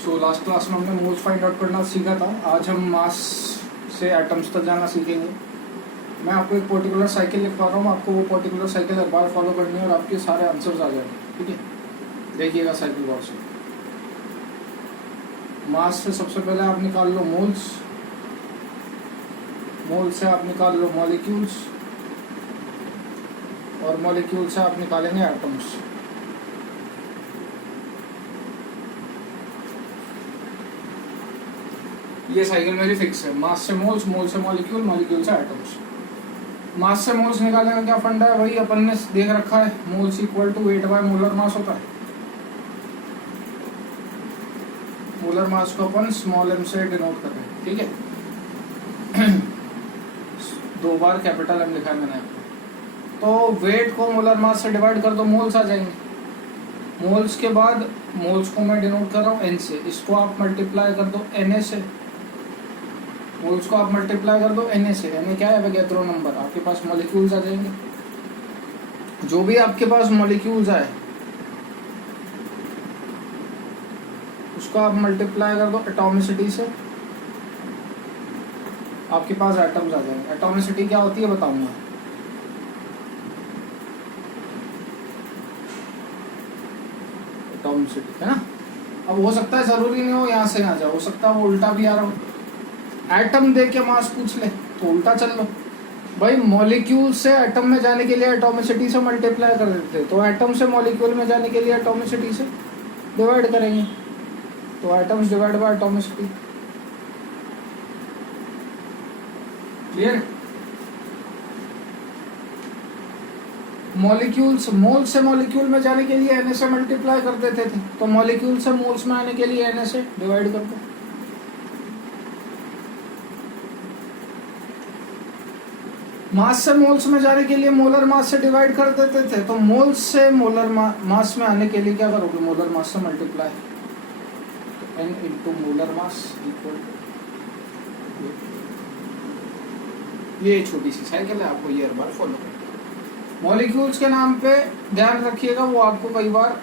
So last class में हमने moles find out करना सीखा था। आज हम मास से एटम्स तक जाना सीखेंगे। मैं आपको एक पर्टिकुलर साइकिल लिखवा रहा हूँ, आपको वो पर्टिकुलर साइकिल हर बार फॉलो करनी है और आपके सारे आंसर्स आ जाएंगे। ठीक है, देखिएगा साइकिल गौर से। मास से सबसे पहले आप निकाल लो मोल्स, मोल से आप निकाल लो मॉलिक्यूल्स और मॉलिक्यूल से आप निकालेंगे एटम्स। ये साइकिल मेरी फिक्स है। मास से मोल्स, मोल से मॉलिक्यूल, मॉलिक्यूल से एटम्स। मास से मोल्स निकालने का क्या फंडा है, वही अपन ने देख रखा है। Moles equal to weight by molar mass होता है। मोलर मास को अपन स्मॉल m से डिनोट कर रहे हैं। ठीक है, 2 बार कैपिटल M लिखा है मैंने आपको। तो वेट को मोलर मास से डिवाइड कर दो, मोल्स आ जाएंगे। मोल्स के बाद मोल्स को मैं डिनोट कर रहा हूँ N से, इसको आप मल्टीप्लाई कर दो Na से। मोल्स को आप मल्टीप्लाई कर दो Na से। Na क्या है, वोगैद्रो नंबर। आपके पास मॉलिक्यूल्स आ जाएंगे। जो भी आपके पास मॉलिक्यूल्स आए उसको आप मल्टीप्लाई कर दो एटॉमिसिटी से, आपके पास एटम्स आ जाएंगे। एटॉमिसिटी क्या होती है बताऊंगा। एटॉमिसिटी है ना। अब हो सकता है जरूरी नहीं हो यहाँ से यहाँ जाओ, हो सकता है वो उल्टा भी आ रहा हो। एटम दे के मास पूछ ले तो उल्टा चल लो भाई। मॉलिक्यूल से एटम में जाने के लिए एटॉमिसिटी से मल्टीप्लाई कर देते, तो एटम से मॉलिक्यूल में जाने के लिए एटॉमिसिटी से डिवाइड करेंगे। तो atoms divide by atomicity. Clear. Molecules, mole से मॉलिक्यूल में जाने के लिए Na से मल्टीप्लाई कर देते थे, तो मॉलिक्यूल से मोल्स में आने के लिए Na से डिवाइड कर दो। मास से मोल्स में जाने के लिए मोलर मास से डिवाइड कर देते थे, तो मोल्स से मोलर मास में आने के लिए क्या करोगे, मोलर मास से multiply. N into molar mass equal. ये छोटी सी साइकिल है, आपको ये हर बार फॉलो करना। मॉलिक्यूल्स के नाम पे ध्यान रखिएगा, वो आपको कई बार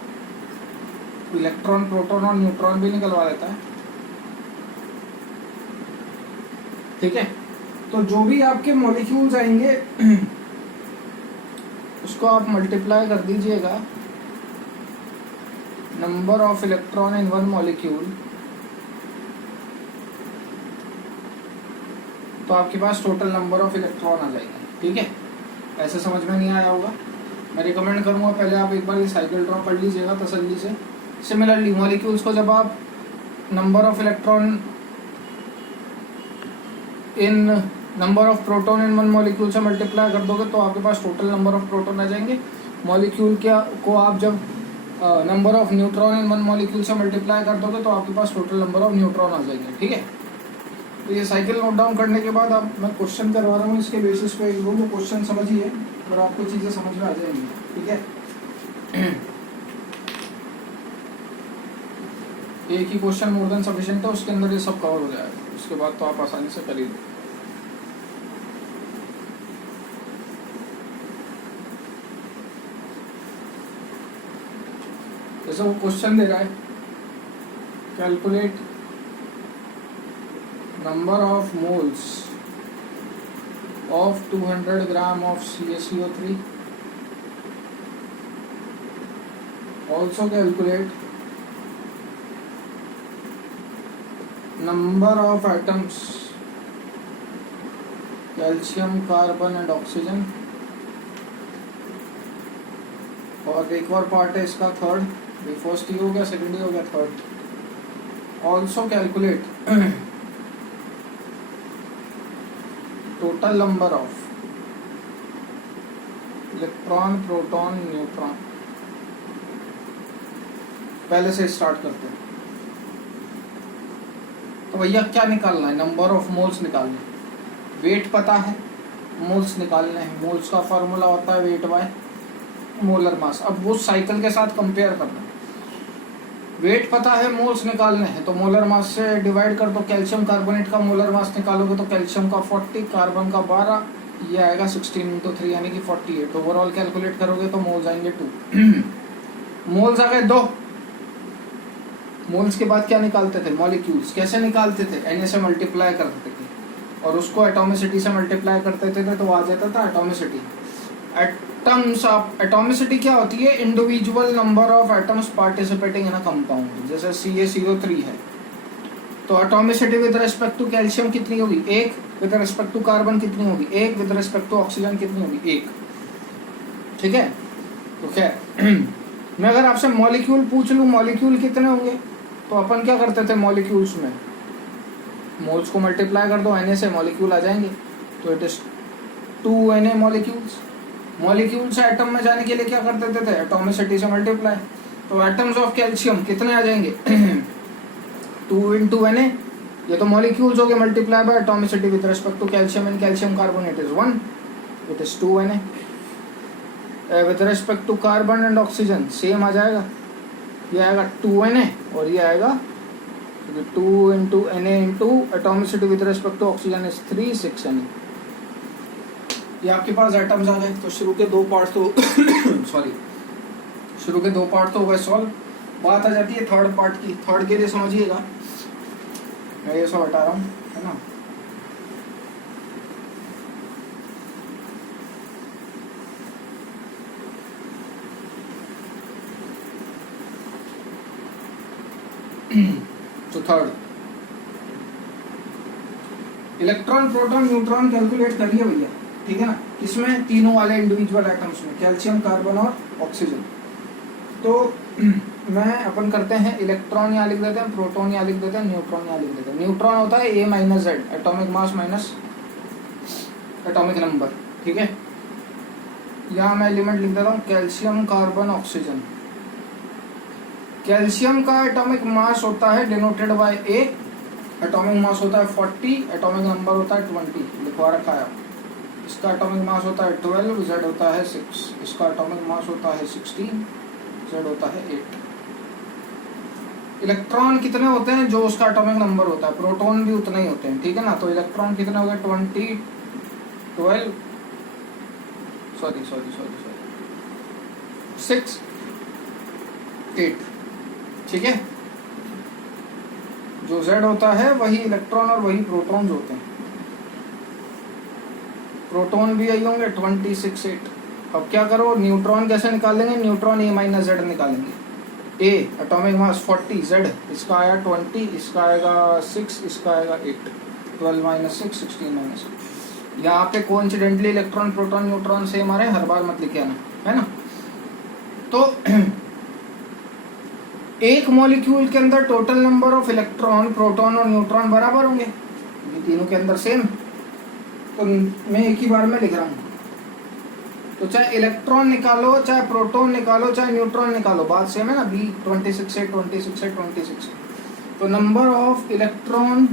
इलेक्ट्रॉन, प्रोटॉन और न्यूट्रॉन भी निकलवा देता है। ठीक है, तो जो भी आपके मॉलिक्यूल्स आएंगे उसको आप मल्टीप्लाई कर दीजिएगा number of electron in one molecule, तो आपके पास टोटल नंबर ऑफ इलेक्ट्रॉन आ जाएंगे। ठीक है, ऐसे समझ में नहीं आया होगा, मैं रिकमेंड करूंगा पहले आप एक बार ये साइकिल ड्रॉ कर लीजिएगा तसल्ली से। सिमिलरली मॉलिक्यूल्स को जब आप number of electron in number of proton in one molecule से मल्टीप्लाई कर दोगे तो आपके पास टोटल नंबर ऑफ प्रोटॉन आ जाएंगे। मॉलिक्यूल को आप जब number of neutron in one molecule से मल्टीप्लाई कर दोगे तो आपके पास टोटल नंबर ऑफ न्यूट्रॉन आ जाएंगे। ठीक है, तो ये साइकिल नोट डाउन करने के बाद अब मैं क्वेश्चन करवा रहा हूँ, इसके बेसिस पे एक दो क्वेश्चन समझिए और आपको चीज़ें समझ में आ जाएंगी। ठीक है, एक ही क्वेश्चन मोर देन सफिशिएंट है, उसके अंदर ये सब कवर हो जाएगा। उसके बाद तो आप आसानी से कर ही दो। जैसे वो क्वेश्चन दे रहा है, calculate number of moles of 200 gram of CaCO3, also calculate number of atoms calcium, carbon and oxygen. और एक और पार्ट है इसका थर्ड, फर्स्ट ही हो गया, सेकंड ही हो गया, third. Also calculate total number of electron, proton, neutron. पहले से स्टार्ट करते हैं। तो भैया क्या निकालना है, नंबर ऑफ मोल्स निकालने। वेट पता है, मोल्स निकालने हैं। मोल्स का फॉर्मूला होता है वेट बाय मोलर मास। अब वो साइकिल के साथ कंपेयर करना है। वेट पता है, मोल्स निकालने हैं, तो मोलर मास से डिवाइड कर दो। कैल्शियम कार्बोनेट का मोलर मास निकालोगे तो कैल्शियम का 40, कार्बन का 12, ये आएगा 16 × 3 यानी कि 48। ओवरऑल कैलकुलेट करोगे तो मोल्स आएंगे 2। मोल्स आ गए 2, मोल्स के बाद क्या निकालते थे, मॉलिक्यूल्स। कैसे निकालते थे, Na से मल्टीप्लाई करते थे और उसको एटॉमिसिटी से मल्टीप्लाई करते थे तो आ जाता था एटॉमिसिटी। एटम्स ऑफ एटॉमिसिटी क्या होती है, individual number of atoms participating in a compound. जैसे CaCO3 है तो atomicity with respect to calcium कितनी होगी, 1। विद रिस्पेक्ट टू कार्बन कितनी होगी, 1। विद रिस्पेक्ट टू ऑक्सीजन कितनी होगी, 1। ठीक है। तो क्या मैं अगर आपसे मॉलिक्यूल पूछ लूं, मॉलिक्यूल कितने होंगे, तो अपन क्या करते थे मॉलिक्यूल्स में, मोल्स को मल्टीप्लाई कर दो Na से, मॉलिक्यूल आ जाएंगे। तो it is 2Na molecules. Molecule से एटम में जाने के लिए क्या कर देते थे, एटॉमिसिटी से मल्टीप्लाई। तो एटम्स ऑफ कैल्शियम कितने आ जाएंगे 2 into Na, ये तो मॉलिक्यूल्स हो गए, multiply by atomicity with respect to calcium and calcium carbonate is 1, it is 2Na। With respect to carbon and oxygen same आ जाएगा, ये आएगा 2Na और ये आएगा 2 into Na into atomicity with respect to oxygen is 3, 6Na। ये आपके पास atoms आ गए। तो शुरू के दो पार्ट तो सॉरी शुरू के दो पार्ट तो हुए सॉल्व। बात आ जाती है थर्ड पार्ट की। थर्ड के लिए समझिएगा, मैं ये सब हटा रहा हूँ, है ना। तो third, electron proton neutron calculate करिए भैया, ठीक है ना। किसमें, तीनों वाले इंडिविजुअल एटम्स में, कैल्शियम, कार्बन और ऑक्सीजन। तो मैं अपन करते हैं, इलेक्ट्रॉन यहाँ लिख देते हैं, प्रोटॉन यहाँ लिख देते हैं, न्यूट्रॉन यहाँ लिख देते हैं। न्यूट्रॉन होता है A - Z, atomic mass minus atomic number, ठीक है। यहाँ मैं एलिमेंट लिख देता हूँ कैल्शियम, कार्बन, ऑक्सीजन। कैल्शियम का एटॉमिक मास होता है denoted by A, atomic mass होता है 40, एटॉमिक नंबर होता है 20, लिखवा रखा है। इसका एटॉमिक मास होता है 12, Z होता है 6, इसका एटॉमिक मास होता है 16, Z होता है 8। इलेक्ट्रॉन कितने होते हैं, जो उसका एटॉमिक नंबर होता है। प्रोटॉन भी उतने ही होते हैं, ठीक है ना। तो इलेक्ट्रॉन कितने हो गए, 20, 12, सॉरी 6, 8, ठीक है। जो Z होता है वही इलेक्ट्रॉन और वही प्रोटॉन्स होते हैं। प्रोटॉन भी यही होंगे 26, 8। अब क्या करो, न्यूट्रॉन कैसे निकालेंगे, न्यूट्रॉन A - Z निकालेंगे। A एटॉमिक मास 40, Z इसका आया 20, इसका आएगा 6, इसका आएगा 8, 12 - 6, 16 - 6। यहाँ पे coincidentally electron, proton, neutron same आ रहे हैं, हर बार मत लिखे आना, है ना। तो एक मॉलिक्यूल के अंदर total number of electron, proton और न्यूट्रॉन बराबर होंगे, ये तीनों के अंदर सेम। तो मैं एक ही बार में लिख रहा हूँ। तो चाहे इलेक्ट्रॉन निकालो, चाहे प्रोटॉन निकालो, चाहे न्यूट्रॉन निकालो, बात सेम है ना। B 26 है, 26 है, 26 है। तो number of electron,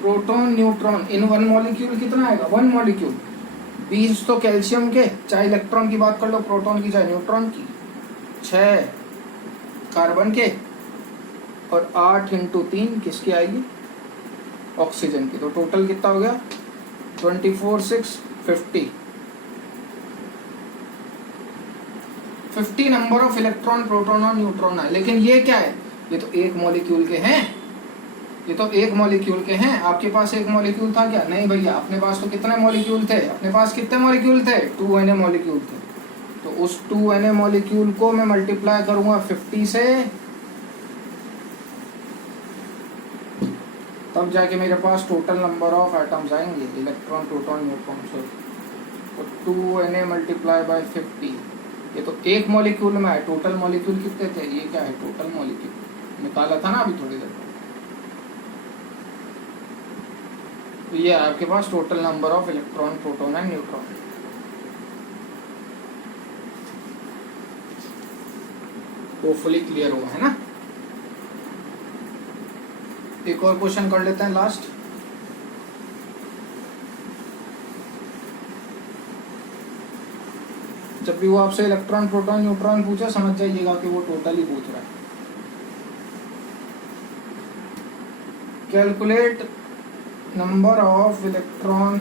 proton, neutron in one molecule कितना आएगा, 1 मॉलिक्यूल। 20 तो कैल्शियम के, चाहे इलेक्ट्रॉन की बात कर लो, प्रोटॉन की चाहे न्यूट्रॉन की, 6 कार्बन के, और 8 × 3 किसकी आएगी, ऑक्सीजन की। तो टोटल कितना हो गया, 24, 6, 50 नंबर ऑफ इलेक्ट्रॉन, प्रोटॉन और न्यूट्रॉन है। लेकिन ये क्या है, ये तो एक मॉलिक्यूल के हैं, ये तो एक मॉलिक्यूल के हैं। आपके पास एक मॉलिक्यूल था क्या, नहीं भैया, अपने पास तो कितने मॉलिक्यूल थे, अपने पास कितने मॉलिक्यूल थे, 2Na मॉलिक्यूल थे। तो उस 2Na मॉलिक्यूल को मैं मल्टीप्लाई करूंगा 50 से, तब जाके मेरे पास टोटल नंबर ऑफ एटम्स आएंगे, इलेक्ट्रॉन, प्रोटॉन, न्यूट्रॉन। तो 2Na मल्टीप्लाई बाय 50, ये तो एक मॉलिक्यूल में है। टोटल मॉलिक्यूल कितने थे, ये क्या है, टोटल मॉलिक्यूल निकाला था ना अभी थोड़ी देर। तो ये आपके पास total number of electron, proton and neutron. Hopefully clear हुआ है ना। एक और क्वेश्चन कर लेते हैं लास्ट। जब भी वो आपसे इलेक्ट्रॉन, प्रोटॉन, न्यूट्रॉन पूछे, समझ जाइएगा कि वो टोटल ही पूछ रहा है। Calculate number of electron,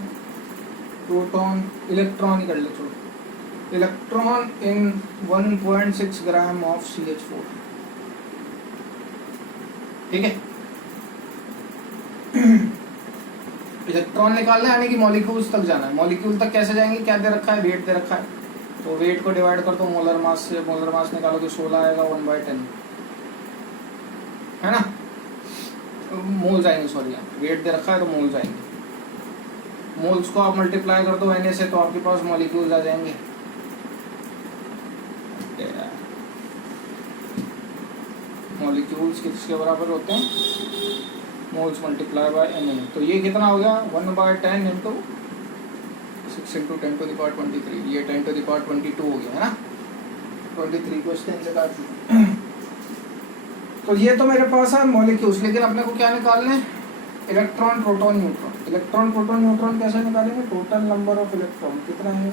proton, electron ही कर ले, छोड़ो, electron in 1.6 gram of CH4। ठीक है। इलेक्ट्रॉन निकालना है यानी कि मॉलिक्यूल्स तक जाना है। मॉलिक्यूल तक कैसे जाएंगे, क्या दे रखा है, वेट दे रखा है, तो वेट को डिवाइड कर दो मोलर मास से, मोलर मास निकालो तो 16 आएगा 1/10, है ना। मोल्स आएंगे, सॉरी वेट दे रखा है तो मोल्स आएंगे। मोल्स को आप मल्टीप्लाई कर दो Na से तो आपके पास मॉलिक्यूल्स आ जाएंगे। मॉलिक्यूल्स किसके बराबर होते हैं, मोल्स मल्टीप्लाई बाय Na। तो ये कितना हो गया 1/10 इंटू 6 इंटू 10⁻23, ये 10⁻22 हो गया, है ना। 23 को इसके से काट दिया। तो ये तो मेरे पास है मॉलिक्यूल्स, लेकिन अपने को क्या निकालने, electron proton neutron. Electron proton neutron कैसे निकालेंगे, टोटल नंबर ऑफ इलेक्ट्रॉन कितना है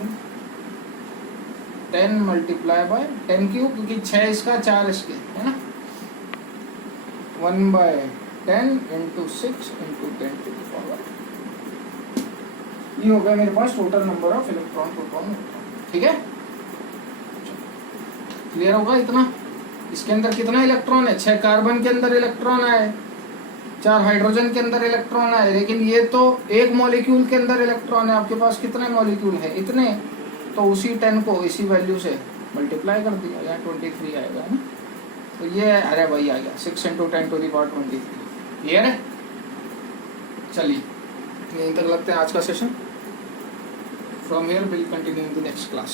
10 मल्टीप्लाई बाय 10 क्यों, क्योंकि 6 इसका 4 इसके, है ना। 1/10 इंटू 6 इंटू 10⁻, ये हो गया मेरे पास total number of electron proton neutron. ठीक है, क्लियर होगा इतना। इसके अंदर कितना इलेक्ट्रॉन है, 6 कार्बन के अंदर इलेक्ट्रॉन आए, 4 हाइड्रोजन के अंदर इलेक्ट्रॉन आए, लेकिन ये तो एक मॉलिक्यूल के अंदर इलेक्ट्रॉन है। आपके पास कितने मॉलिक्यूल है, इतने, तो उसी 10 को इसी वैल्यू से मल्टीप्लाई कर दिया, यहाँ 23 आएगा, है ना। तो ये अरे भाई आ गया 6 इंटू 10⁻23। क्लियर है, चलिए यहीं तक लगते हैं आज का session. From here will continue in the next class.